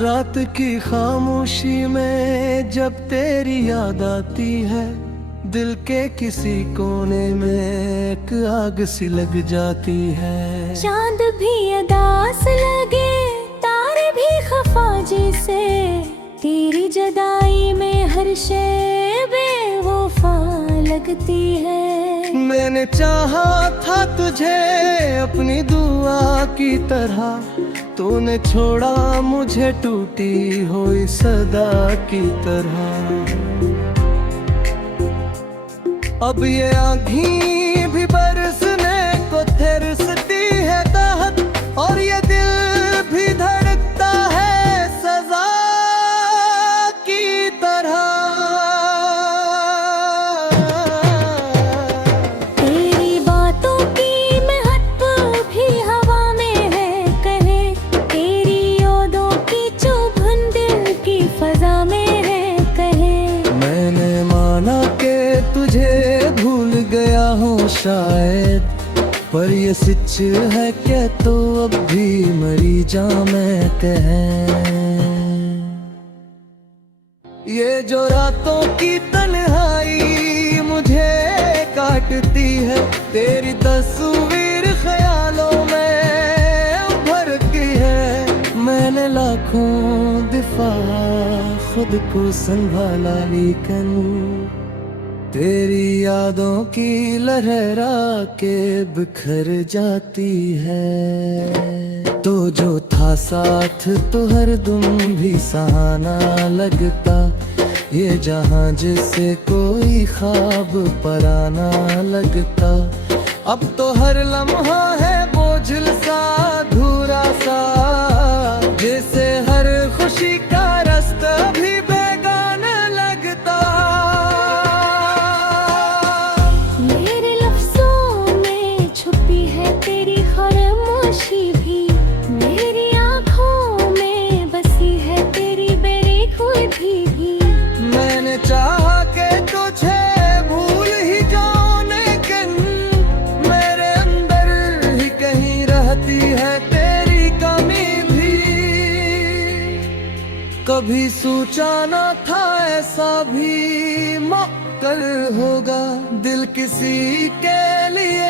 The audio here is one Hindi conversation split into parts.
रात की खामोशी में जब तेरी याद आती है, दिल के किसी कोने में एक आग सी लग जाती है। चांद भी अदास लगे, तारे भी खफा जैसे, तेरी जुदाई में हर शय बेवफा लगती है। मैंने चाहा था तुझे अपनी दुआ की तरह, तूने छोड़ा मुझे टूटी हुई सदा की तरह। अब ये आँधी भी बरसने को तरसती है ताहत, और ये दिल भी धड़कता है सजा की तरह। तेरी बातों की महक भी हवा में है कहे, तेरी यादों की चुभन दिल की फजा में है कहे। मैंने माना के तुझे भूल गया हूँ शायद, पर ये सच है क्या तो अब भी मरी जा मैं कहें। ये जो रातों की तन्हाई मुझे काटती है, तेरी तस्वीर ख्यालों में उभरती है। मैंने लाखों दफा खुद को संभाला, लेकिन तेरी यादों की लहरा के बिखर जाती है। तो जो था साथ तो हर दम भी सहाना लगता, ये जहां जिसे कोई ख्वाब पराना लगता। अब तो हर लम्हा है बोझल सा अधूरा सा, जैसे हर खुशी का रास्ता भी बेगाना लगता। मेरे लफ्जों में छुपी है तेरी खामोशी भी, मेरी आँखों में बसी है तेरी बेखुदी भी। मैंने चाहा कि तुझे भूल ही जाऊं, लेकिन मेरे अंदर ही कहीं रहती है तेरी कमी भी। कभी सोचा न था ऐसा भी मौकल होगा, दिल किसी के लिए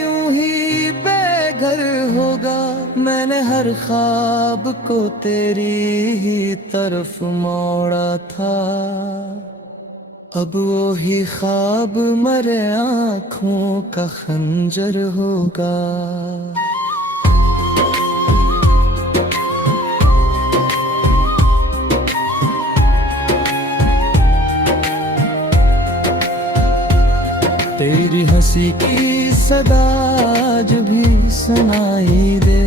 यूं ही बेघर होगा। मैंने हर ख्वाब को तेरी ही तरफ मोड़ा था, अब वो ही ख्वाब मरे आँखों का खंजर होगा। तेरी हंसी की सदा आज भी सुनाई दे,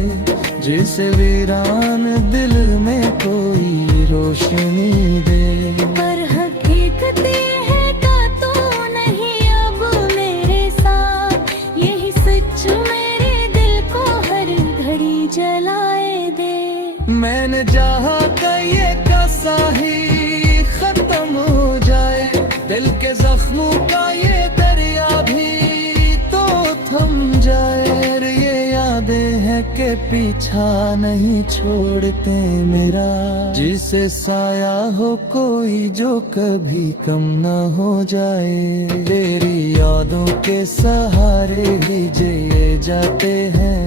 जिसे वीरान दिल में कोई रोशनी दे। पर हकीकत ये है का तो नहीं अब मेरे साथ, यही सच मेरे दिल को हर घड़ी जलाए दे। मैंने चाहा कि ये कसा ही खत्म हो जाए, दिल के जख्मों का ये दरिया भी तो थम जाए। ये यादें हैं कि पीछा नहीं छोड़ते मेरा, जिसे साया हो कोई जो कभी कम न हो जाए। तेरी यादों के सहारे ही जिए जाते हैं,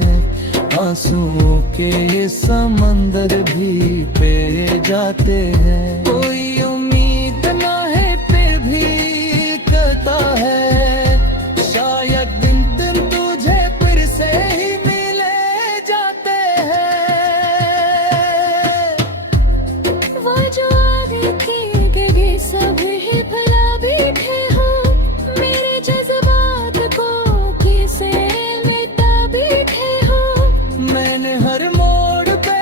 आंसुओं के ये समंदर भी पे जाते हैं। कोई उम्मीद ना है पे भी करता है, शायद दिन दिन तुझे फिर से ही मिले जाते हैं। वो जो आगे की गए सब ही भला बैठे हो, मेरे जज्बात को कैसे लेता बैठे हो। मैंने हर मोड़ पे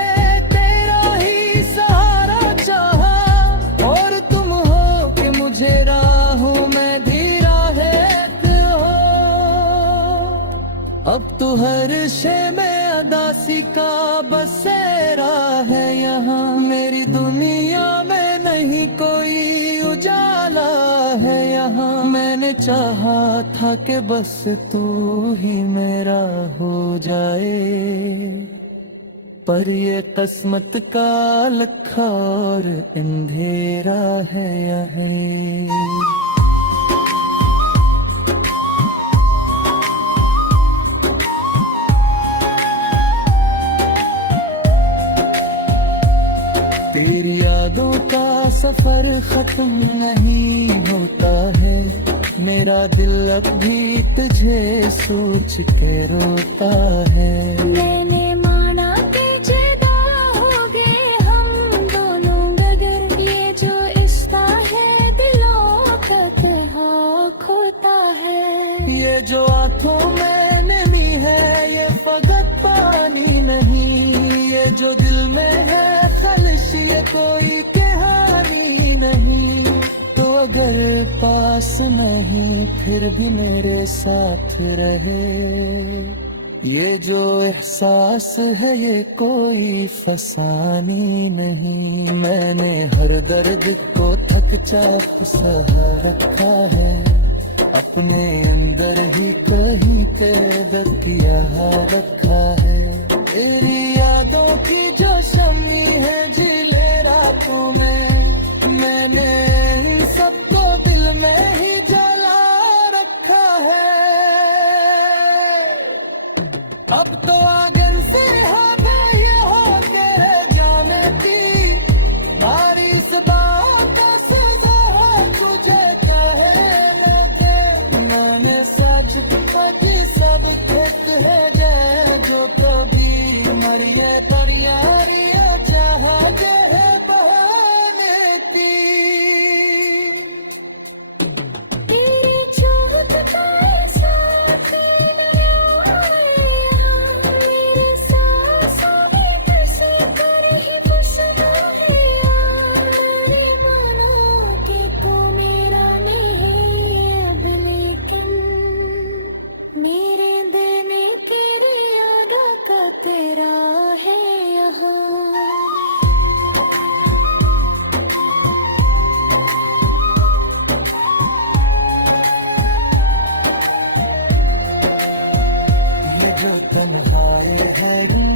तेरा ही सहारा चाहा, और तुम हो कि मुझे राहों में भी राहत हो। अब तो हर शय में अदासी का बसेरा है यहाँ, मेरी दुनिया में नहीं कोई उजाला है यहाँ। मैंने चाहा था कि बस तू ही मेरा हो जाए, पर ये किस्मत का लखा और अंधेरा है यह। तेरी यादों का सफर खत्म नहीं होता है, मेरा दिल अब भी तुझे सोच के रोता है। मैंने माना कि जुदा हो गए हम दोनों, मगर ये जो रिश्ता है दिलों का तन्हा खोता है। ये जो आंखों में नमी है ये फकत पानी नहीं, ये जो दिल में है खलिश ये कोई कहानी नहीं। तो अगर पास नहीं फिर भी मेरे साथ रहे, ये जो एहसास है ये कोई फसानी नहीं। मैंने हर दर्द को थक चाक सहा रखा है, अपने अंदर ही कहीं कैद किया रखा है। तेरी यादों की जो शम्मी है जिले रातों में, मैंने सबको दिल में ही जला रखा है। अब तो आगे से हवा ये हो के जाने की, बारिश बात सजा है तुझे कहने के। मैंने सच सच सब खेत है जय जो कभी मरिए तैयारियां चाहे बहाने की। तेरी चोट का एहसास नया यहाँ, मेरे सांसों में बसे कर ही खुशबू है यार। मैंने माना कि तू मेरा नहीं है अब, लेकिन मेरे देने के इरादा का तेरा है यहाँ। ये जो तन्हाई है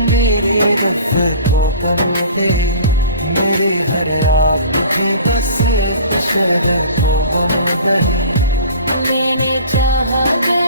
मेरी रफ़्त को बन दे, मेरी हर आप की बस एक शर्त को बन दे। मैंने चाहा अगर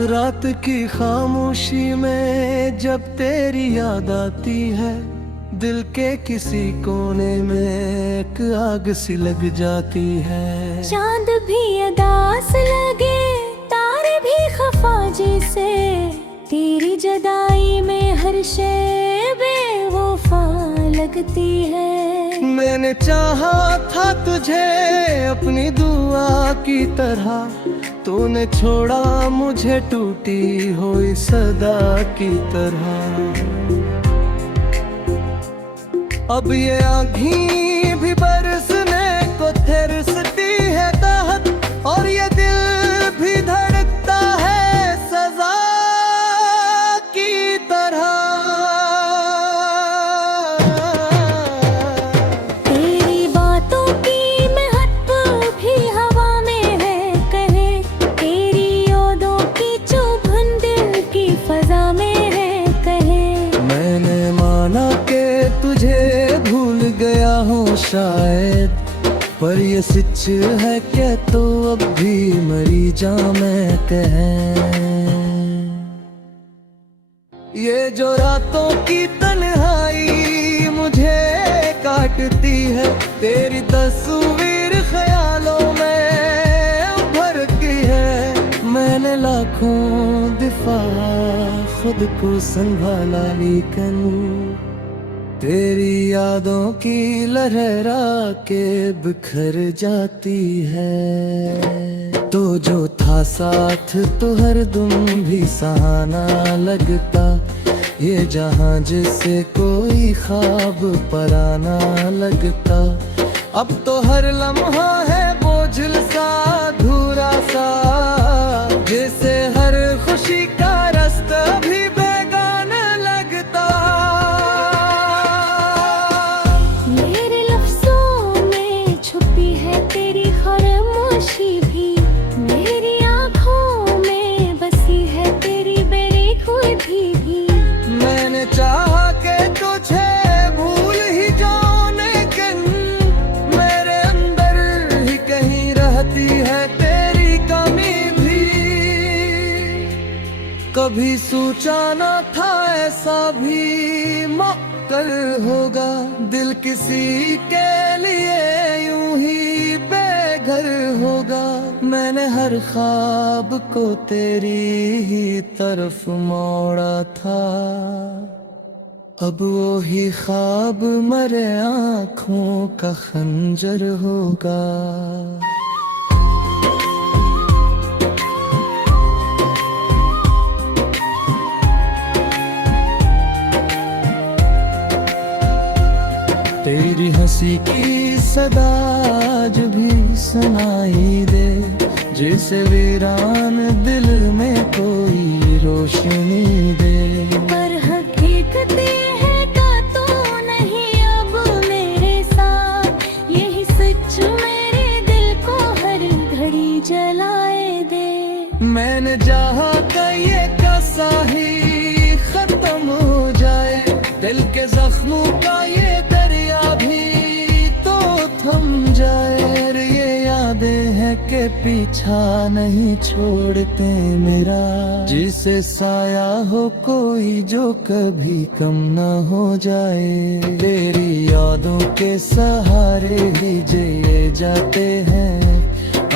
रात की खामोशी में जब तेरी याद आती है, दिल के किसी कोने में एक आग सी लग जाती है। चांद भी अदास लगे तारे भी खफा जैसे, तेरी जुदाई में हर शय बेवफा लगती है। मैंने चाहा था तुझे अपनी दुआ की तरह, तूने छोड़ा मुझे टूटी हुई सदा की तरह। अब ये आँधी भी बरसने को तरसती है ताहत, और ये दिल भी धड़कता है सजा की तरह। तेरी बातों की महक भी हवा में है कहे, तेरी यादों की चुभन दिल की फजा में है कहे। मैंने माना कि तुझे भूल गया हूँ शायद, पर ये सच है क्या तो अब भी मरी जा मैं कहें। ये जो रातों की तन्हाई मुझे काटती है, तेरी तस्वीर ख्यालों में उभरती है। मैंने लाखों दिफा खुद को संभाला, लेकिन तेरी यादों की लहरा के बिखर जाती है। तो जो था साथ तो हर दम भी सहाना लगता, ये जहां जिसे कोई ख्वाब पराना लगता। अब तो हर लम्हा है बोझल सा अधूरा लगता, जैसे हर खुशी का रास्ता भी बेगाना लगता। मेरे लफ्जों में छुपी है तेरी खामोशी भी, मेरी आँखों में बसी है तेरी बेखुदी भी। मैंने चाहा कि तुझे भूल ही जाऊं, लेकिन मेरे अंदर ही कहीं रहती है तेरी कमी भी। कभी सोचा न था ऐसा भी मौकल होगा, दिल किसी के लिए यूं ही बेघर होगा। मैंने हर ख्वाब को तेरी ही तरफ मोड़ा था, अब वो ही ख्वाब मरे आँखों का खंजर होगा। तेरी हंसी की सदा आज भी सुनाई दे, जैसे वीरान दिल में कोई रोशनी दे। पर हकीकत ये है का तो नहीं अब मेरे साथ, यही सच मेरे दिल को हर घड़ी जलाए दे। मैंने चाहा कि ये कसा ही खत्म हो जाए, दिल के जख्मों का ये दरिया भी तो थम जाए। ये यादें हैं कि पीछा नहीं छोड़ते मेरा, जिसे साया हो कोई जो कभी कम न हो जाए। तेरी यादों के सहारे ही जिए जाते हैं,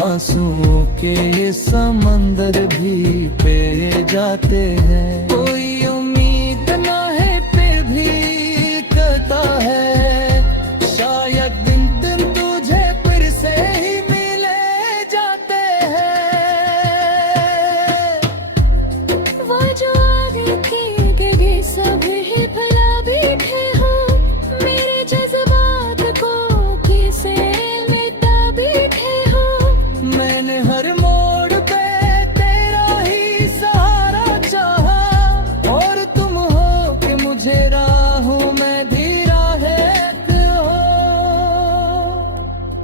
आंसुओं के ये समंदर भी पे जाते हैं। कोई उम्मीद ना है पे भी करता है, शायद दिन दिन तुझे फिर से ही मिले जाते हैं। वो जो आगे की गए सब ही भला बैठे हो, मेरे जज्बात को किसे मिटा बैठे हो। मैंने हर मोड़ पे तेरा ही सहारा चाहा, और तुम हो कि मुझे राहों में भी राहत हो।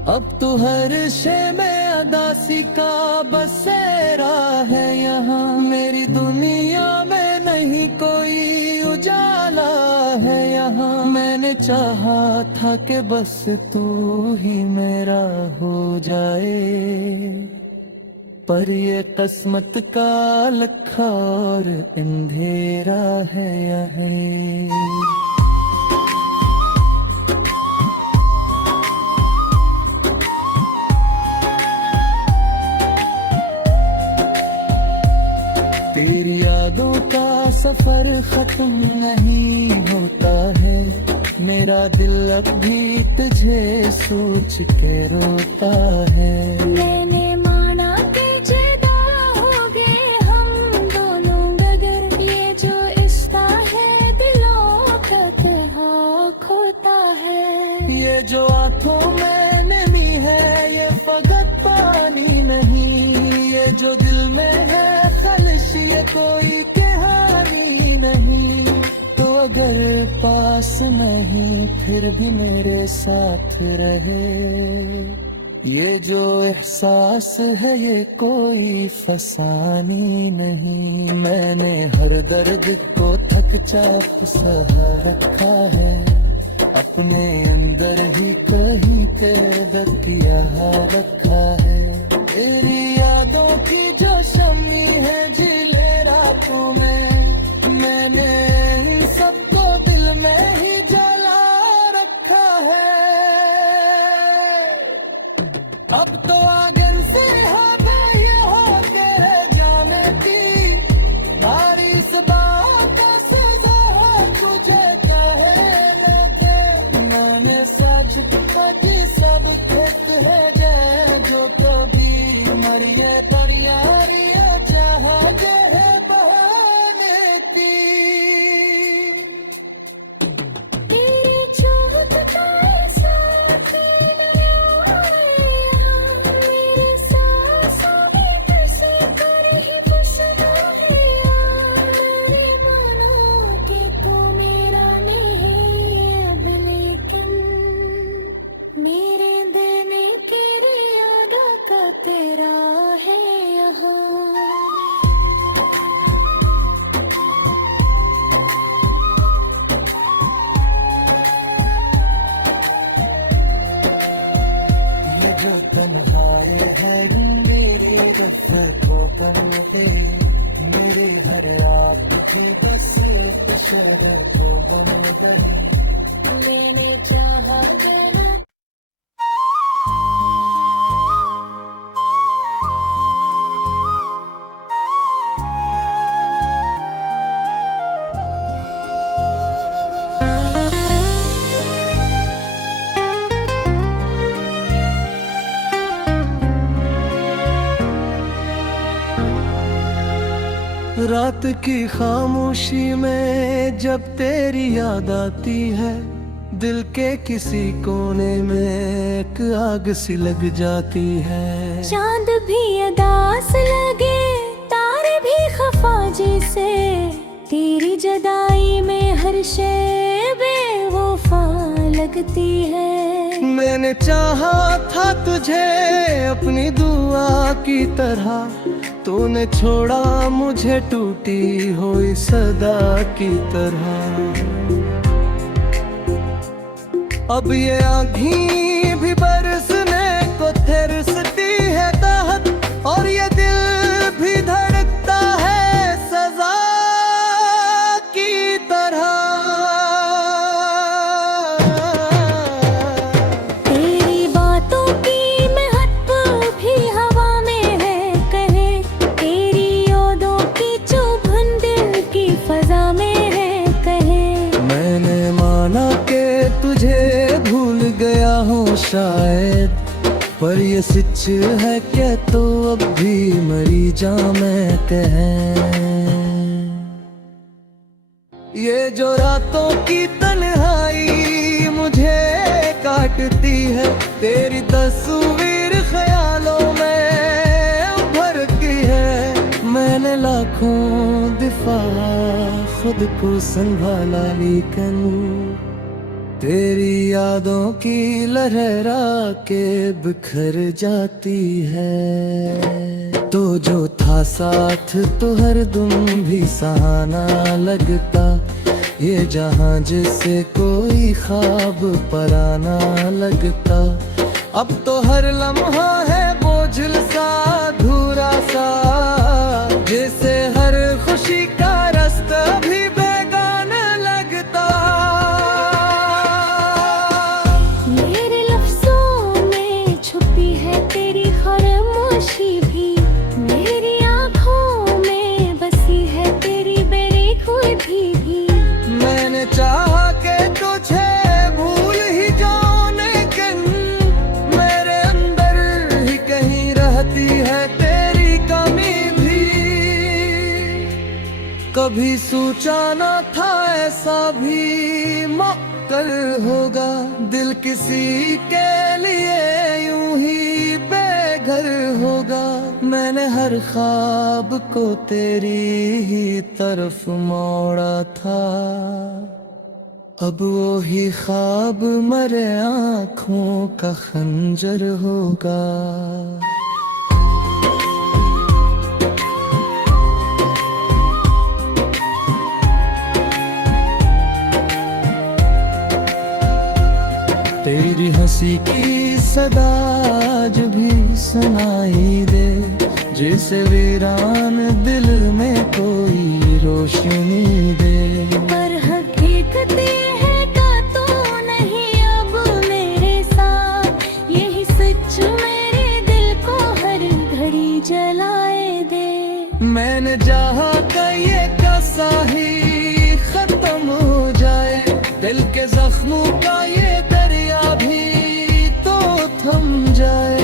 अब तो हर शे में अदासी का बसेरा है यहाँ, मेरी दुनिया में नहीं कोई उजाला है यहाँ। मैंने चाहा था कि बस तू ही मेरा हो जाए, पर ये किस्मत का लखा और अंधेरा है यहाँ। तेरी यादों का सफर खत्म नहीं होता है, मेरा दिल अब भी तुझे सोच के रोता है। मैंने माना कि जुदा हो गए हम दोनों, मगर ये जो रिश्ता है दिलों का कहाँ खोता है। ये जो आंखों में नमी है ये फकत पानी नहीं, ये जो दिल में है खलिश ये कोई कहानी नहीं। तो अगर पास नहीं फिर भी मेरे साथ रहे, ये जो एहसास है ये कोई फसानी नहीं। मैंने हर दर्द को थक चाक सहा रखा है, अपने अंदर ही कहीं कैद किया रखा है। तेरी यादों की जो शम्मी है जिले रातों में, मैंने इन सबको दिल में ही जला रखा है। अब तो आगे से हवा ये हो के जाने की, बारिश बात का सजा है तुझे कहने के। मैंने सच कभी सब खेत है जय जो कभी मरिए दरिया चाह है बहाने ती। तेरी चोट का एहसास न आया यहाँ, मेरे सांसों में रात की खामोशी में जब तेरी याद आती है, दिल के किसी कोने में एक आग सी लग जाती है। चांद भी अदास लगे, तारे भी खफा जैसे, तेरी जुदाई में हर शय बेवफा लगती है। मैंने चाहा था तुझे अपनी दुआ की तरह, तूने छोड़ा मुझे टूटी हुई सदा की तरह। अब ये आँधी भी बरसने को तरसती है ताहत, और ये दिल भी धड़कता है सजा की तरह। तेरी बातों की महक भी हवा में है कहे, तेरी यादों की चुभन दिल की फजा में है कहे। मैंने माना कि तुझे भूल गया हूँ शायद, पर ये सच है क्या तो अब भी मरी जा मैं कहें। ये जो रातों की तन्हाई मुझे काटती है, तेरी तस्वीर ख्यालों में उभरती है। मैंने लाखों दफा खुद को संभाला, लेकिन तेरी यादों की लहरा के बिखर जाती है। तो जो था साथ तो हर दम भी सहाना लगता, ये जहां जिसे कोई ख्वाब पराना लगता। अब तो हर लम्हा है बोझल सा अधूरा सा, जैसे हर खुशी का रास्ता भी बेगाना लगता। मेरे लफ्जों में छुपी है तेरी खामोशी भी, मेरी आँखों में बसी है तेरी बेखुदी भी। मैंने चाहा कि तुझे भूल ही जाऊं, लेकिन मेरे अंदर ही कहीं रहती है तेरी कमी भी। कभी सोचा न था ऐसा भी मौकल होगा, दिल किसी के लिए यूं ही बेघर होगा। मैंने हर ख्वाब को तेरी ही तरफ मोड़ा था, अब वो ही ख्वाब मरे आँखों का खंजर होगा। तेरी हंसी की सदा आज भी सुनाई दे, जैसे वीरान दिल में कोई रोशनी दे। पर हकीकत है का तो नहीं अब मेरे साथ, यही सच मेरे दिल को हर घड़ी जलाए दे। मैंने चाहा कि ये कसा ही खत्म हो जाए, दिल के जख्मों का ये दरिया भी तो थम जाए।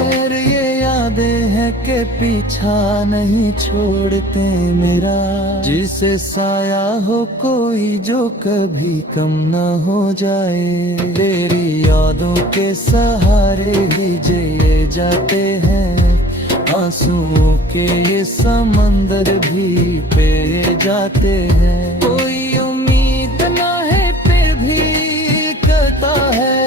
ये यादें हैं कि पीछा नहीं छोड़ते मेरा, जिसे साया हो कोई जो कभी कम न हो जाए। तेरी यादों के सहारे ही जिए जाते हैं, आंसुओं के ये समंदर भी पे जाते हैं। कोई उम्मीद ना है फिर भी करता है,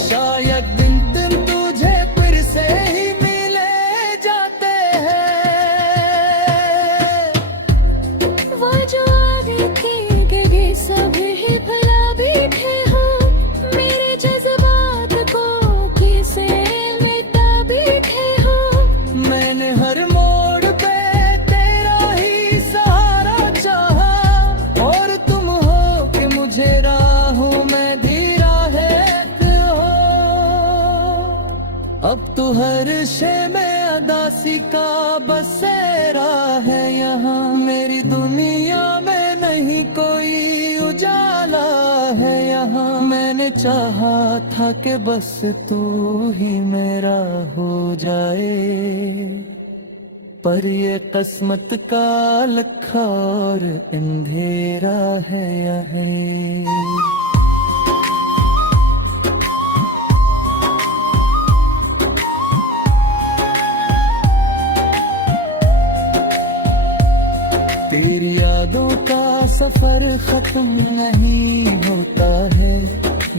शायद दिन दिन तुझे फिर से ही मिले जाते हैं। वो जो आगे थी गिरे सब ही भला बैठे हो, मेरे जज्बात को कैसे मिटा बैठे हो। मैंने हर मोड़ पे तेरा ही सहारा चाहा, और तुम हो कि मुझे राहों में धीरा है हो। अब तो हर शे में अदासी का बसेरा है यहाँ, मेरी दुनिया में नहीं कोई उजाला है यहाँ। मैंने चाहा था कि बस तू ही मेरा हो जाए, पर ये किस्मत का लखा और अंधेरा है यह। तेरी यादों का सफर खत्म नहीं होता है,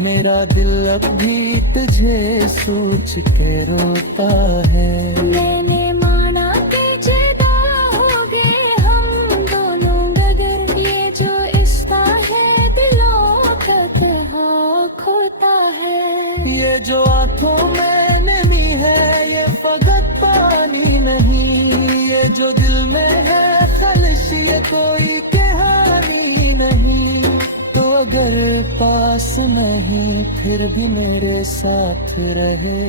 मेरा दिल अब भी तुझे सोच के रोता है। मैंने माना कि जुदा हो गए हम दोनों, मगर ये जो रिश्ता है दिलों का कहाँ खोता है। ये जो आंखों में नमी है ये फकत पानी नहीं, ये जो दिल में है खलिश ये कोई कहानी नहीं। तो अगर पास नहीं फिर भी मेरे साथ रहे,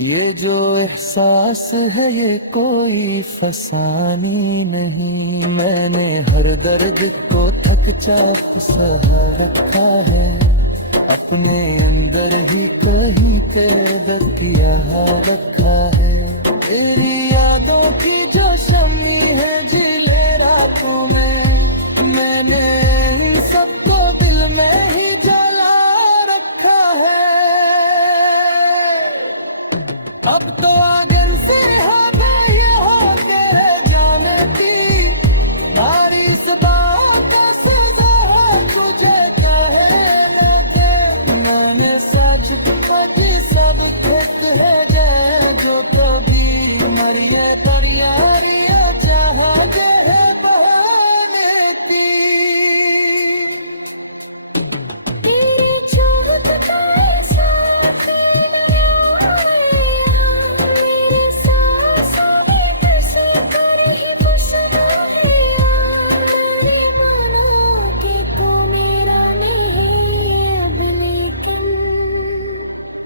ये जो एहसास है ये कोई फसानी नहीं। मैंने हर दर्द को थक चाक सहा रखा है, अपने अंदर ही कहीं कैद किया रखा है। तेरी यादों की जो शम्मी है जिले रातों में, मैंने सबको दिल में ही जला रखा है। अब तो आगे से हो गई हो के जाने की भारी इस बात का सजा है तुझे कहने के। मैंने सच कभी सब खुद है जय जो कभी मरिए दरिया जहाँ है बहाने की। तेरी चोट का एहसास नया यहाँ, मेरे सांसों में कैसे कर ही बसना है यार। मैंने माना कि तू मेरा नहीं है अब, लेकिन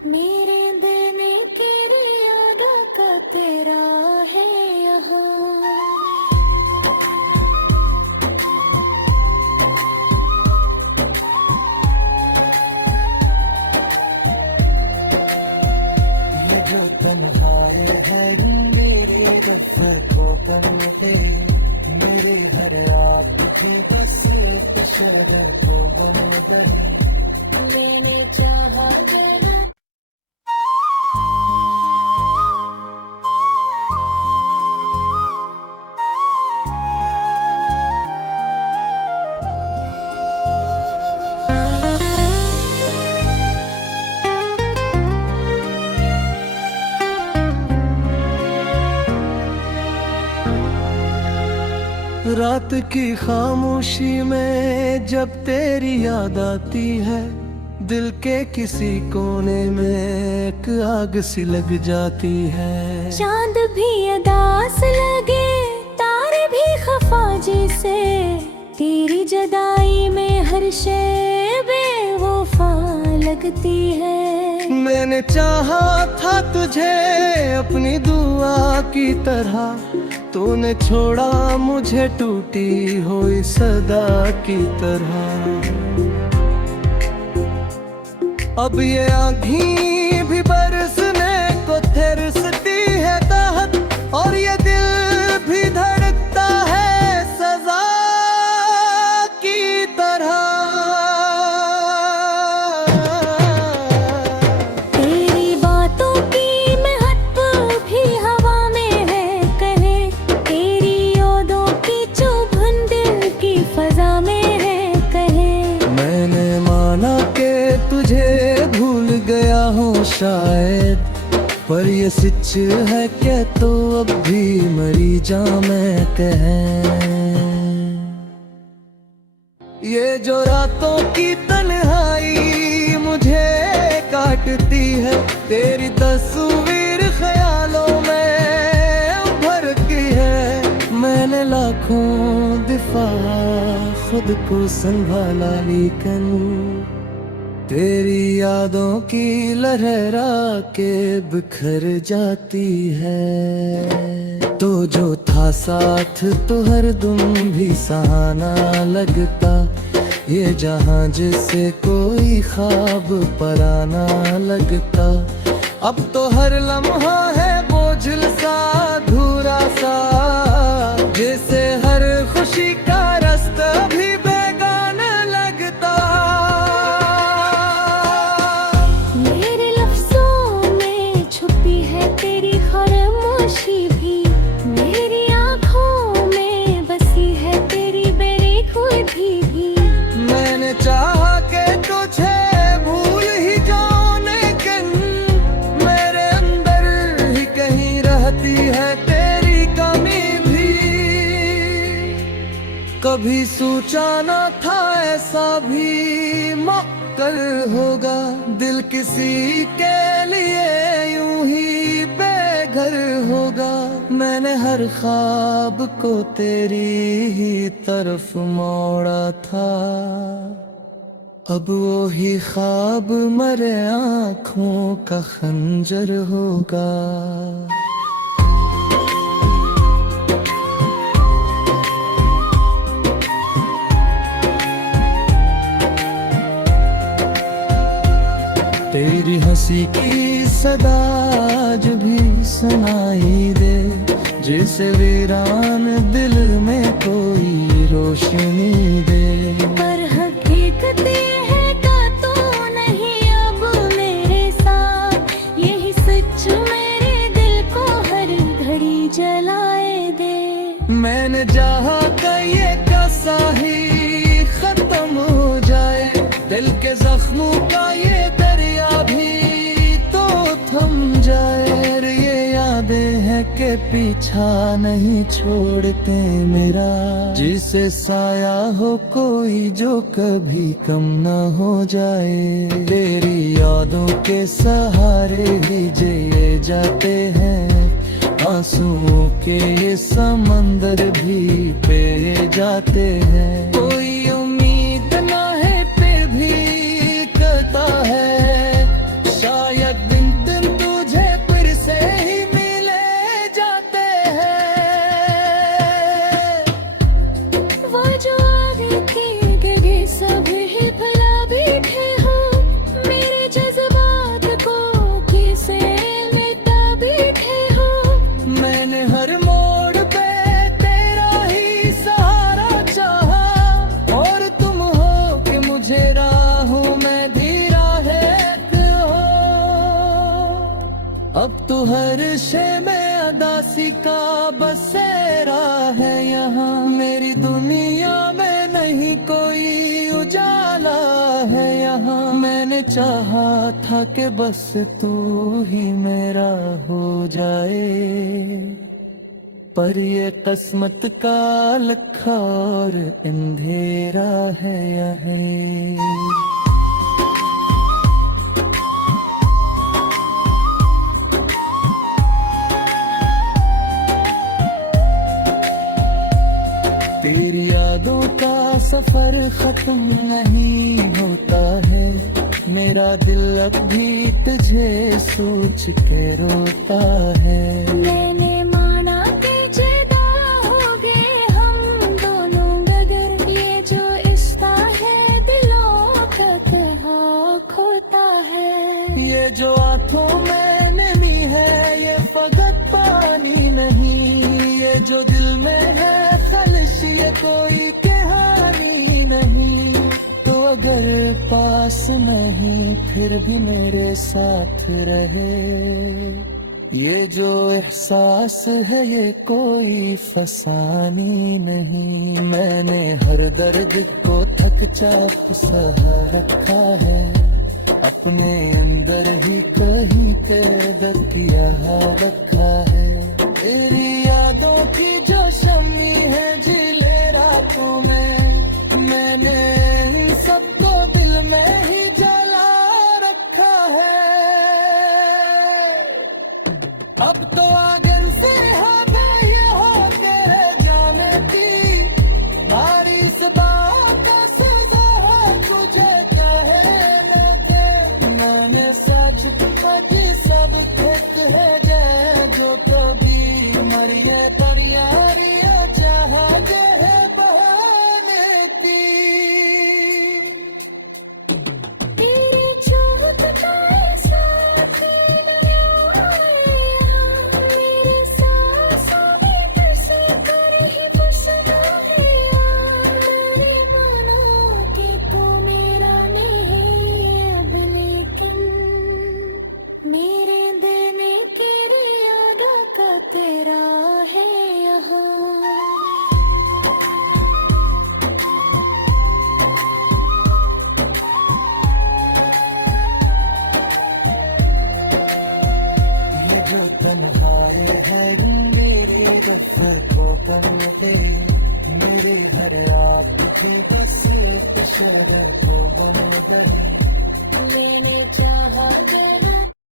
मेरे दिल में तेरी याद का तेरा है यहाँ। ये जो तन्हाई है मेरे दफ़्तर बन दे, मेरी हर आँख की बस एक शहर को बन दे। मैंने चाहा जरा रात की खामोशी में जब तेरी याद आती है, दिल के किसी कोने में एक आग सी लग जाती है। चांद भी अदास लगे तारे भी खफा जैसे, तेरी जुदाई में हर शय बेवफा लगती है। मैंने चाहा था तुझे अपनी दुआ की तरह, तूने छोड़ा मुझे टूटी हुई सदा की तरह। अब ये आँधी भी बरसने को तरसती है ताहत, और ये दिल भी धड़कता है सजा की तरह। तेरी बातों की महक भी हवा में है कहे, तेरी यादों की चुभन दिल की फजा में है कहे। मैंने माना कि तुझे भूल गया हूँ शायद, पर ये सच है क्या तो अब भी मरी जा मैं कहें। ये जो रातों की तन्हाई मुझे काटती है, तेरी तस्वीर ख्यालों में उभरती है। मैंने लाखों दिफा खुद को संभाला, लेकिन तेरी यादों की लहरा के बिखर जाती है। तो जो था साथ तो हर दम भी सहाना लगता, ये जहां जिसे कोई ख्वाब पराना लगता। अब तो हर लम्हा है बोझल सा अधूरा खुशी भी मेरी आंखों में बसी है तेरी बेखुदी भी। मैंने चाहा कि तुझे भूल ही जाऊं, लेकिन मेरे अंदर ही कहीं रहती है तेरी कमी भी। कभी सोचा न था ऐसा भी मौकल होगा, दिल किसी के लिए यूं ही बेघर होगा। मैंने हर ख्वाब को तेरी ही तरफ मोड़ा था, अब वो ही ख्वाब मरे आँखों का खंजर होगा। तेरी हंसी की सदा आज भी सुनाई दे, जिसे वीरान दिल में कोई रोशनी दे। पर हकीकत ये है का तो नहीं अब मेरे साथ, यही सच मेरे दिल को हर घड़ी जलाए दे। मैंने चाहा कि ये कसा ही खत्म हो जाए, दिल के जख्मों का ये दरिया भी तो थम जाए। ये यादें हैं कि पीछा नहीं छोड़ते मेरा, जिसे साया हो कोई जो कभी कम न हो जाए। तेरी यादों के सहारे ही जिए जाते हैं, आंसुओं के ये समंदर भी पे जाते हैं। कोई उम्मीद ना है पे भी करता है, शायद दिन दिन तुझे फिर से ही मिले जाते हैं। वो जो आगे की गए सब ही भला बैठे हो, मेरे जज्बात को किसे लेता बैठे हो। मैंने हर मोड़ पे तेरा ही सहारा चाहा, और तुम हो कि मुझे राहों में भी राहत हो। अब तो हर शे में अदासी का बसेरा है यहाँ, मेरी दुनिया में नहीं कोई उजाला है यहाँ। मैंने चाहा था कि बस तू ही मेरा हो जाए, पर ये किस्मत का लखा और अंधेरा है यहाँ। तेरी यादों का सफर खत्म नहीं होता है, मेरा दिल अब भी तुझे सोच के रोता है। मैंने माना कि जुदा होगे हम दोनों, मगर ये जो रिश्ता है दिलों का कहाँ खोता है। ये जो आंखों में नमी है ये फकत पानी नहीं, ये जो दिल में है खलिश ये कोई कहानी नहीं। तो अगर पास नहीं फिर भी मेरे साथ रहे, ये जो एहसास है ये कोई फसानी नहीं। मैंने हर दर्द को थक चाक सहा रखा है, अपने अंदर ही कहीं कैद किया रखा है। तेरी यादों की जो शम्मी है जिले रातों में, मैंने इन सबको दिल में ही जला रखा है। अब तो